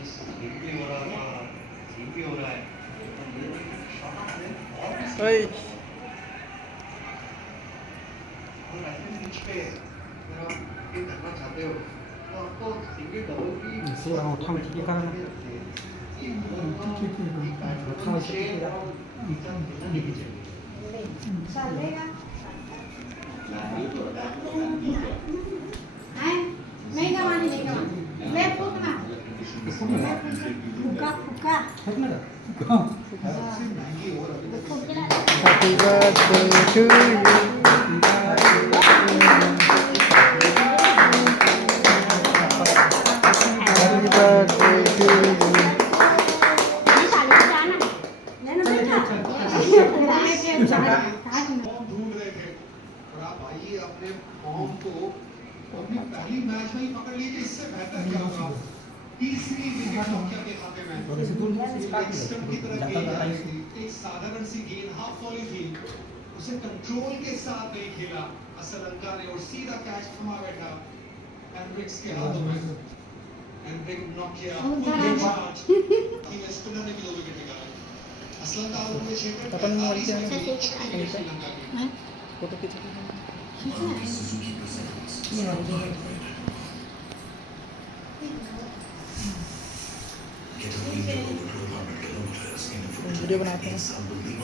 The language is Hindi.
एमपी हो रहा था, सीपी हो रहा है, तो ये शॉट है और भी ओए और ऐसे पिच पे अगर आप ये करना चाहते हो तो आपको सिंगल डबल की इसे उठा उठ के करना एक बॉल ठीक है एक बैट्समैन उठा छह उठ बॉल एक साथ खेलना नहीं चाहिए चलेगा है नहीं गवानी नहीं गवानी ले फूकना फूका फूका है ना हां happy birthday to you happy birthday to you लेना बेटा फॉर्म ढूंढ रहे थे और आप आइए अपने फॉर्म को अपनी पहली मैच में ही पकड़ लिए कि इससे बेहतर क्या होगा तीसरी विकेट नोकिया के खाते में और इसे दूर एक स्टंप की तरह जाता गेंद था आ रही थी एक साधारण सी गेंद हाफ वॉली थी उसे कंट्रोल के साथ नहीं खेला असलंका ने और सीधा कैच थमा बैठा एंड्रिक्स के हाथों में Anrich Nokia full charge team spinner ने भी 2 विकेट निकाले असलंका आउट में 6 विकेट अपन मोबाइल से श्रीलंका की फोटो खींच वीडियो बनाते हैं